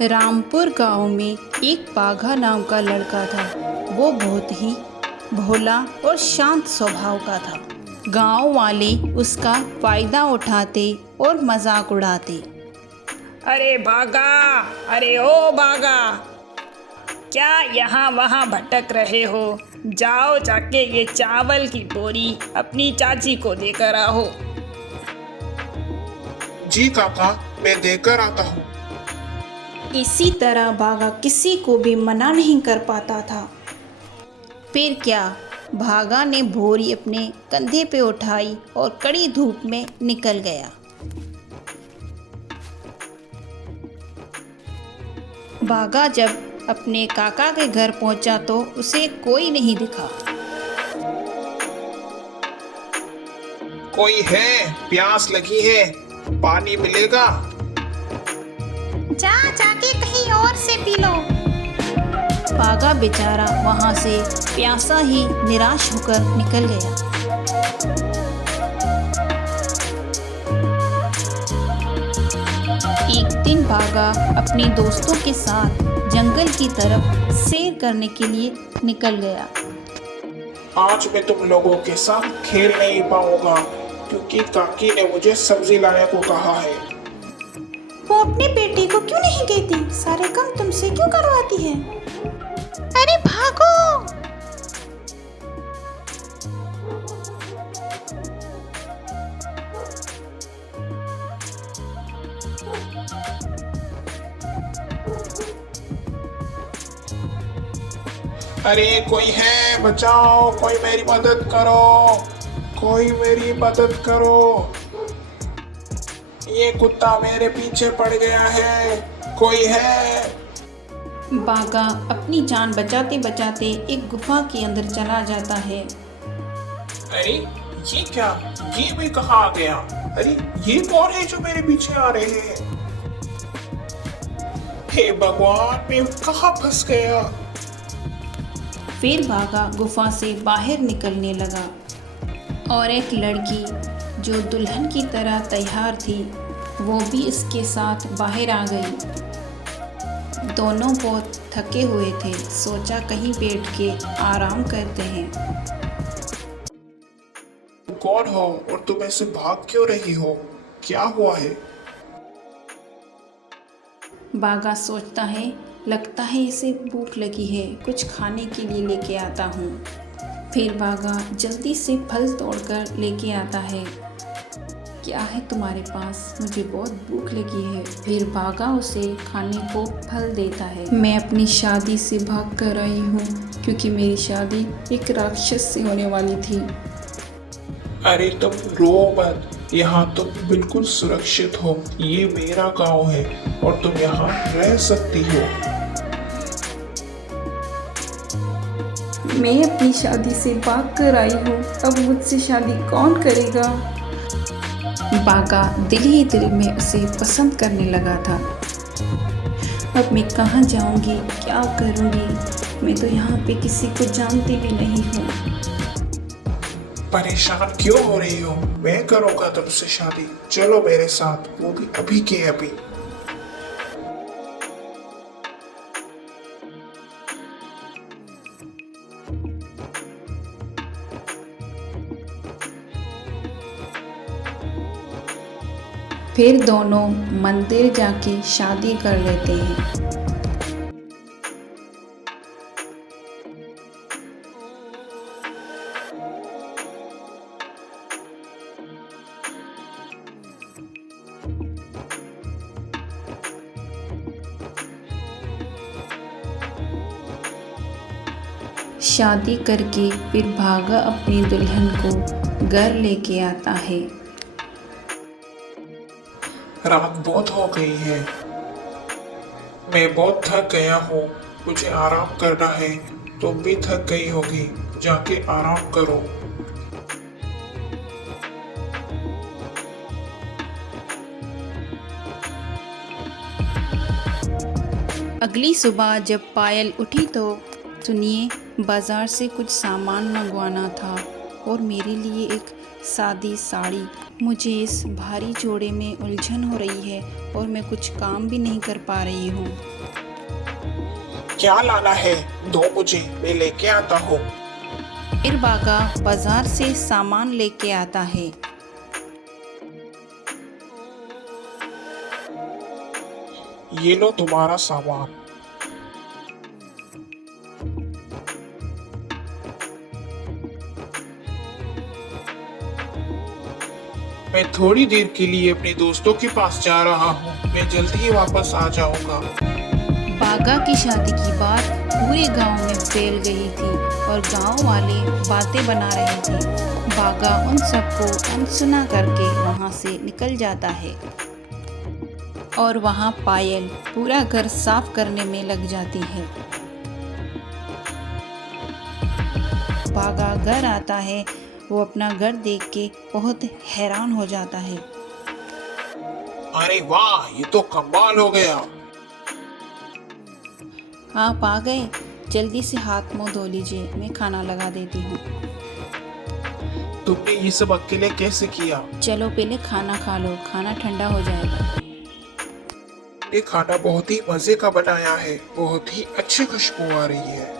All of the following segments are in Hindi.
रामपुर गांव में एक बाघा नाम का लड़का था। वो बहुत ही भोला और शांत स्वभाव का था। गांव वाले उसका फायदा उठाते और मजाक उड़ाते। अरे भागा, अरे ओ भागा, क्या यहाँ वहाँ भटक रहे हो? जाओ जाके ये चावल की बोरी अपनी चाची को देकर आओ। जी काका, मैं देकर आता हूँ। इसी तरह बाघा किसी को भी मना नहीं कर पाता था। फिर क्या, भागा ने बोरी अपने कंधे पे उठाई और कड़ी धूप में निकल गया। बाघा जब अपने काका के घर पहुंचा तो उसे कोई नहीं दिखा। कोई है? प्यास लगी है, पानी मिलेगा? जाके कहीं और से पी लो। बाघा बेचारा वहां से प्यासा ही निराश होकर निकल गया। एक दिन बाघा अपने दोस्तों के साथ जंगल की तरफ सैर करने के लिए निकल गया। आज मैं तुम लोगों के साथ खेल नहीं पाऊंगा क्योंकि काकी ने मुझे सब्जी लाने को कहा है। वो अपनी बेटी को क्यों नहीं कहती? सारे काम तुमसे क्यों करवाती है? अरे भागो! अरे कोई है? बचाओ, कोई मेरी मदद करो, कोई मेरी मदद करो। ये कुत्ता मेरे पीछे पड़ गया है, कोई है? बाघा अपनी जान बचाते बचाते एक गुफा के अंदर चला जाता है। अरे ये क्या? ये भी कहाँ आ गया? अरे ये कौन है जो मेरे पीछे आ रहे हैं? हे भगवान, मैं कहाँ फंस गया? फिर बाघा गुफा से बाहर निकलने लगा और एक लड़की जो दुल्हन की तरह तैयार थी वो भी इसके साथ बाहर आ गई। दोनों बहुत थके हुए थे। सोचा कहीं बैठ के आराम करते हैं। तुम कौन हो और तुम ऐसे भाग क्यों रही हो? क्या हुआ है? बाघा सोचता है, लगता है इसे भूख लगी है, कुछ खाने के लिए लेके आता हूँ। फिर बाघा जल्दी से फल तोड़कर लेके आता है। क्या है तुम्हारे पास? मुझे बहुत भूख लगी है। फिर बाघा उसे खाने को फल देता है। मैं अपनी शादी से भाग कर आई हूँ क्योंकि मेरी शादी एक राक्षस से होने वाली थी। अरे तुम रो मत, यहाँ तुम बिल्कुल सुरक्षित हो। ये मेरा गांव है और तुम यहाँ रह सकती हो। मैं अपनी शादी से भाग कर आई हूँ, अब मुझसे शादी कौन करेगा? बाघा दिल ही दिल में उसे पसंद करने लगा था। अब मैं कहाँ जाऊँगी, क्या करूँगी? मैं तो यहाँ पे किसी को जानती भी नहीं हूँ। परेशान क्यों हो रही हो? मैं करूँगा तुमसे शादी, चलो मेरे साथ, वो भी अभी के अभी। फिर दोनों मंदिर जाके शादी कर लेते हैं। शादी करके फिर भागा अपनी दुल्हन को घर लेके आता है। रात बहुत हो गई है, मैं बहुत थक गया हूँ, मुझे आराम करना है। तुम भी थक गई होगी, जाके आराम करो। अगली सुबह जब पायल उठी तो सुनिए, बाजार से कुछ सामान मंगवाना था और मेरे लिए एक सादी साड़ी। मुझे इस भारी जोड़े में उलझन हो रही है और मैं कुछ काम भी नहीं कर पा रही हूँ। क्या लाना है? दो मुझे, मैं लेके आता हूँ। फिर बागा बाजार से सामान लेके आता है। ये लो तुम्हारा सामान। मैं थोड़ी देर के लिए अपने दोस्तों के पास जा रहा हूँ। मैं जल्दी ही वापस आ जाऊंगा। बागा की शादी की बात पूरे गांव में फैल गई थी और गांव वाले बातें बना रहे थे। बागा उन सबको अनसुना करके वहां से निकल जाता है और वहां पायल पूरा घर साफ करने में लग जाती है। बागा घर आता है। वो अपना घर देख के बहुत हैरान हो जाता है। अरे वाह, ये तो कमाल हो गया। आप आ गए, जल्दी से हाथ मुंह धो लीजिए, मैं खाना लगा देती हूँ। तुमने ये सब अकेले कैसे किया? चलो पहले खाना खा लो, खाना ठंडा हो जाएगा। ये खाना बहुत ही मजे का बनाया है, बहुत ही अच्छी खुशबू आ रही है।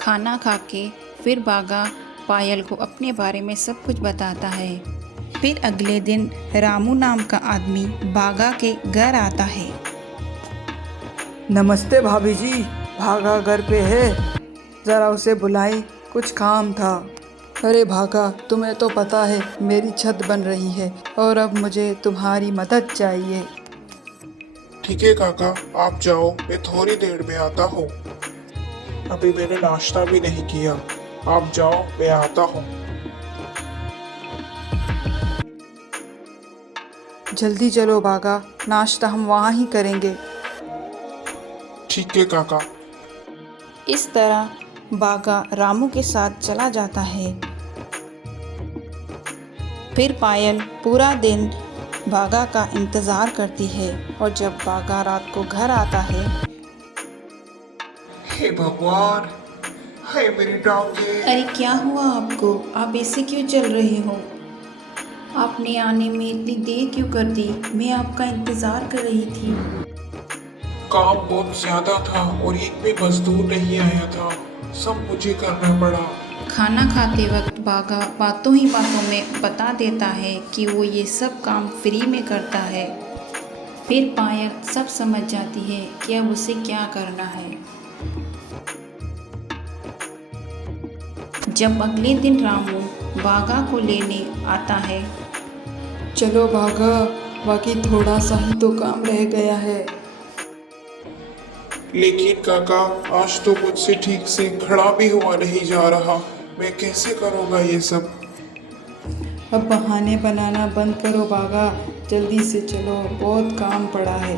खाना खा के फिर बागा पायल को अपने बारे में सब कुछ बताता है। फिर अगले दिन रामू नाम का आदमी बागा के घर आता है। नमस्ते भाभी जी, भागा घर पे है? ज़रा उसे बुलाई, कुछ काम था। अरे भागा, तुम्हें तो पता है मेरी छत बन रही है और अब मुझे तुम्हारी मदद चाहिए। ठीक है काका, आप जाओ, मैं थोड़ी देर में आता हूँ। अभी मैंने नाश्ता भी नहीं किया। आप जाओ, मैं आता हूँ। जल्दी चलो भागा, नाश्ता हम वहाँ ही करेंगे। ठीक है काका। इस तरह बागा रामू के साथ चला जाता है। फिर पायल पूरा दिन बागा का इंतज़ार करती है और जब बागा रात को घर आता है। हे भगवान, हे मेरी टांगे। अरे क्या हुआ आपको? आप ऐसे क्यों चल रहे हो? आपने आने में इतनी देर क्यों कर दी? मैं आपका इंतज़ार कर रही थी। काम बहुत ज्यादा था और एक भी मजदूर नहीं आया था, सब मुझे करना पड़ा। खाना खाते वक्त बागा बातों ही बातों में बता देता है कि वो ये सब काम फ्री में करता है। फिर पायल सब समझ जाती है कि अब उसे क्या करना है। जब अगले दिन रामू बागा को लेने आता है। चलो भागा, बाकी थोड़ा सा ही तो काम रह गया है। लेकिन काका, आज तो मुझसे ठीक से खड़ा भी हुआ नहीं जा रहा। मैं कैसे करूँगा ये सब? अब बहाने बनाना बंद करो भागा, जल्दी से चलो, बहुत काम पड़ा है।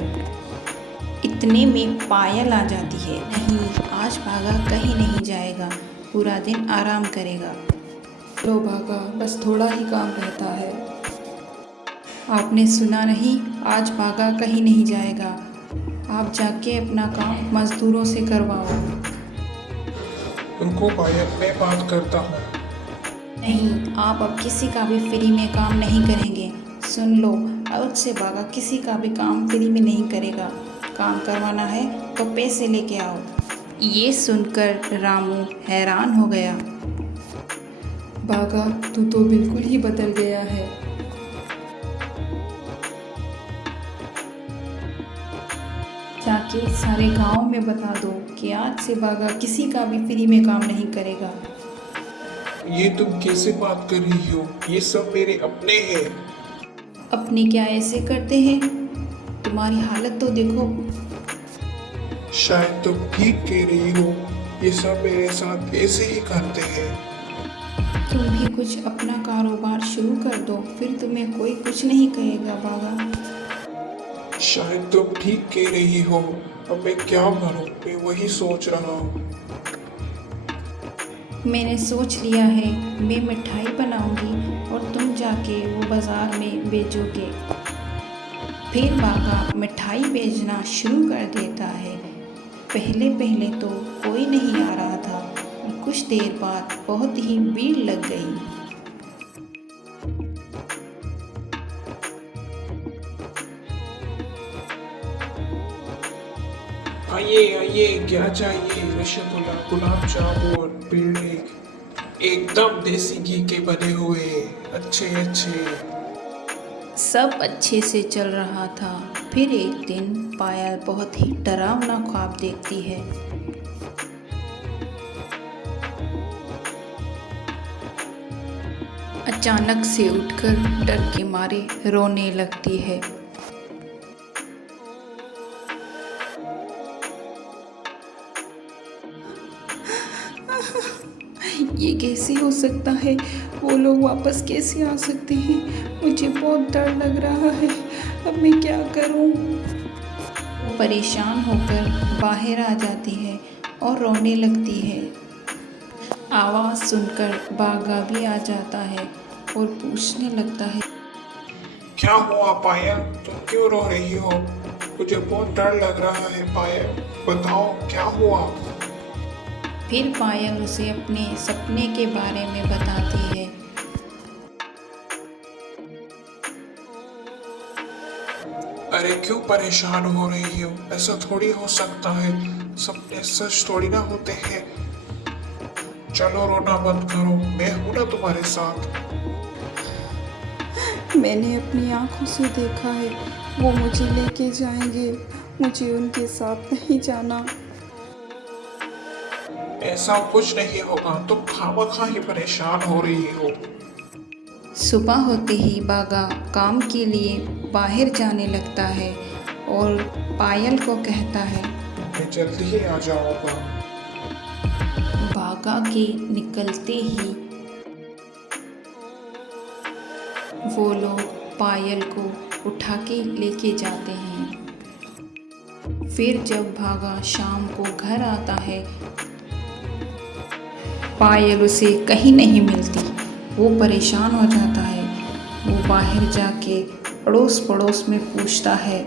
इतने में पायल आ जाती है। नहीं, आज बागा कहीं नहीं जाएगा, पूरा दिन आराम करेगा। लो भागा, बस थोड़ा ही काम रहता है। आपने सुना नहीं? आज बागा कहीं नहीं जाएगा। आप जाके अपना काम मजदूरों से करवाओ। उनको पायल, मैं बात करता हूँ। नहीं, आप अब किसी का भी फ्री में काम नहीं करेंगे। सुन लो, आज से बागा किसी का भी काम फ्री में नहीं करेगा। काम करवाना है तो पैसे लेके आओ। ये सुनकर रामू हैरान हो गया। भागा, तू तो बिल्कुल ही बदल गया है। जाके सारे गांव में बता दो कि आज से बागा किसी का भी फ्री में काम नहीं करेगा। ये तुम कैसे बात कर रही हो? ये सब मेरे अपने हैं। अपने क्या ऐसे करते हैं? तुम्हारी हालत तो देखो। शायद तुम ठीक कह रही हो, ये सब मेरे साथ ऐसे ही करते हैं। तुम भी कुछ अपना कारोबार शुरू कर दो, फिर तुम्हें कोई कुछ नहीं कहेगा बागा। शायद तुम ठीक कह रही हो, अब मैं क्या करूं? मैं वही सोच रहा हूँ। मैंने सोच लिया है, मैं मिठाई बनाऊंगी और तुम जाके वो बाज़ार में बेचोगे। फिर बागा मिठाई बेचना शुरू कर देता है। पहले पहले तो कोई नहीं आ रहा था और कुछ देर बाद बहुत ही भीड़ लग गई। आइए आइए, क्या चाहिए? रसगुल्ला, गुलाब जामुन, पेड़े, एकदम देसी घी के बने हुए, अच्छे अच्छे। सब अच्छे से चल रहा था। फिर एक दिन पायल बहुत ही डरावना ख्वाब देखती है। अचानक से उठकर डर के मारे रोने लगती है। ये कैसे हो सकता है? वो लोग वापस कैसे आ सकते हैं? मुझे बहुत डर लग रहा है। अब मैं क्या करूं? वो परेशान होकर बाहर आ जाती है और रोने लगती है। आवाज़ सुनकर बागा भी आ जाता है और पूछने लगता है, क्या हुआ पायल, तुम क्यों रो रही हो? मुझे बहुत डर लग रहा है पायल, बताओ क्या हुआ? फिर पायल उसे अपने सपने के बारे में बताती है। अरे क्यों परेशान हो रही हो? ऐसा थोड़ी हो सकता है, सपने सच थोड़ी ना होते हैं। चलो रोना बंद करो, मैं हूं ना तुम्हारे साथ। मैंने अपनी आंखों से देखा है, वो मुझे लेके जाएंगे। मुझे उनके साथ नहीं जाना। ऐसा कुछ नहीं होगा, तुम खामखा ही परेशान हो रही हो। सुबह होते ही बागा काम के लिए बाहर जाने लगता है और पायल को कहता है, मैं जल्दी ही आ जाऊंगा। बागा के निकलते ही वो लोग पायल को उठा के लेके जाते हैं। फिर जब भागा शाम को घर आता है, पायल उसे कहीं नहीं मिलती। वो परेशान हो जाता है। वो बाहर जाके अड़ोस पड़ोस में पूछता है।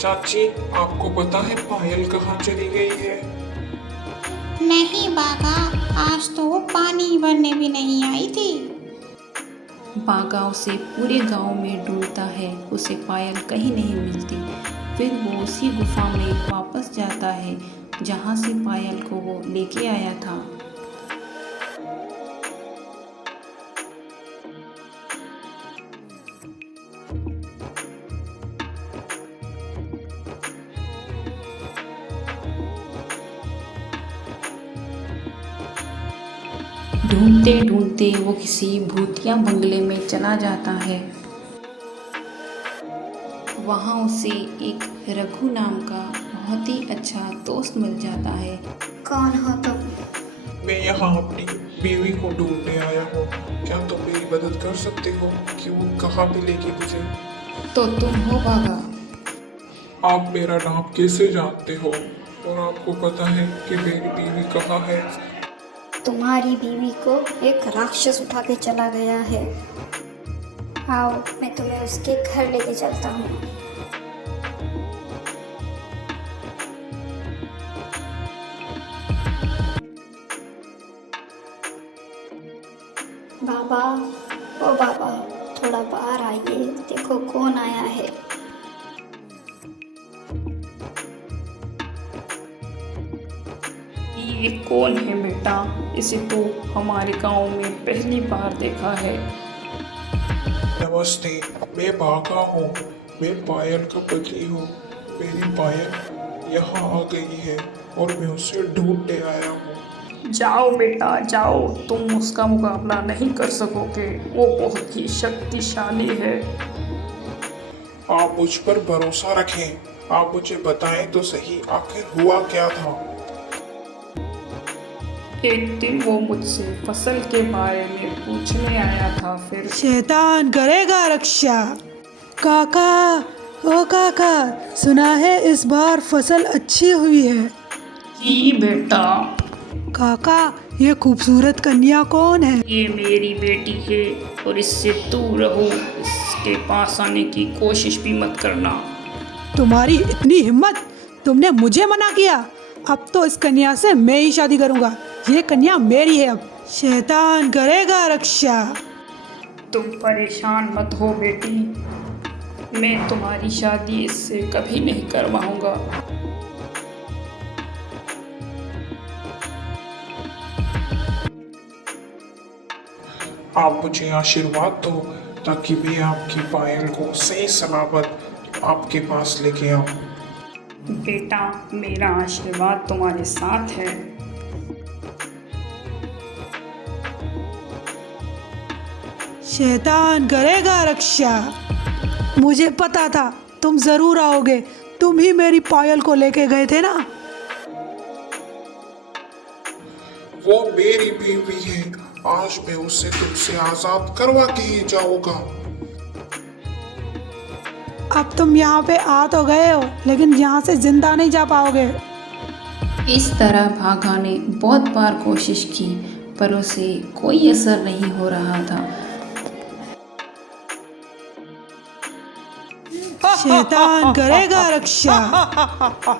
चाची, आपको पता है पायल कहाँ चली गई है? नहीं बागा, आज तो वो पानी भरने भी नहीं आई थी। बागा उसे पूरे गांव में ढूंढता है, उसे पायल कहीं नहीं मिलती। फिर वो उसी गुफा में वापस जाता है जहां से पायल को वो लेके आया था। ढूंढते ढूंढते वो किसी भूतिया बंगले में चला जाता है। वहाँ उसे एक रघु नाम का बहुत ही अच्छा दोस्त मिल जाता है। कौन हो तुम? मैं यहाँ अपनी बीवी को ढूंढने आया हूँ। क्या तुम मेरी मदद कर सकते हो कि वो कहाँ मिलेगी मुझे? तो तुम हो बागा? आप मेरा नाम कैसे जानते हो? और आपको पता है कि मेरी बीवी कहाँ है? तुम्हारी बीवी को एक राक्षस उठा के चला गया है। आओ, मैं तुम्हें उसके घर लेके चलता हूँ। बाबा, ओ बाबा, थोड़ा बाहर आइए, देखो कौन आया है। ये कौन है बेटा? इसे तो हमारे गांव में पहली बार देखा है। नमस्ते, मैं बागा हूँ। मैं पायल का पति हूँ। मेरी पायल यहाँ आ गई है और मैं उसे ढूंढने आया हूँ। जाओ बेटा जाओ, तुम उसका मुकाबला नहीं कर सकोगे। वो बहुत ही शक्तिशाली है। आप मुझ पर भरोसा रखें। आप मुझे बताएं तो सही, आखिर हुआ क्या था? एक दिन वो मुझसे फसल के बारे में पूछने आया था। फिर शैतान करेगा रक्षा। काका, ओ काका, सुना है इस बार फसल अच्छी हुई है। जी बेटा, काका, ये खूबसूरत कन्या कौन है? ये मेरी बेटी है और इससे दूर रहो। इसके पास आने की कोशिश भी मत करना। तुम्हारी इतनी हिम्मत, तुमने मुझे मना किया। अब तो इस कन्या से मैं ही शादी करूंगा। ये कन्या मेरी है अब। शैतान करेगा रक्षा। तुम परेशान मत हो बेटी, मैं तुम्हारी शादी इससे कभी नहीं करवाऊंगा। आप मुझे आशीर्वाद दो ताकि मैं आपकी पायल को सही सलामत आपके पास लेके आऊं। बेटा, मेरा आशीर्वाद तुम्हारे साथ है। शैतान करेगा रक्षा। मुझे पता था तुम जरूर आओगे। तुम ही मेरी पायल को लेके गए थे ना। वो मेरी बीवी है, आज मैं उसे तुमसे आजाद करवा के ही जाऊंगा। अब तुम यहाँ पे आ तो गए हो, लेकिन यहाँ से जिंदा नहीं जा पाओगे। इस तरह भागा ने बहुत बार कोशिश की, पर उसे कोई असर नहीं हो रहा था। शैतान करेगा रक्षा।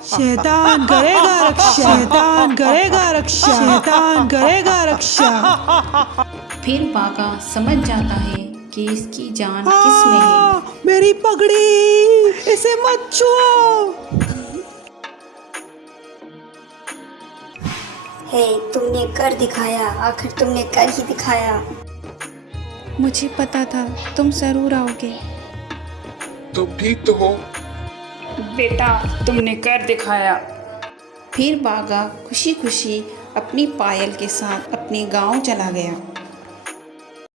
शैतान करेगा रक्षा। शैतान करेगा रक्षा। शैतान करेगा रक्षा। फिर बागा समझ जाता है कि इसकी जान किस में है। मेरी पगड़ी, इसे मत छुओ। हे, तुमने कर दिखाया, आखिर तुमने कर ही दिखाया। मुझे पता था तुम ज़रूर आओगे। तुम ठीक तो हो? बेटा, तुमने कर दिखाया। फिर बागा खुशी खुशी अपनी पायल के साथ अपने गांव चला गया।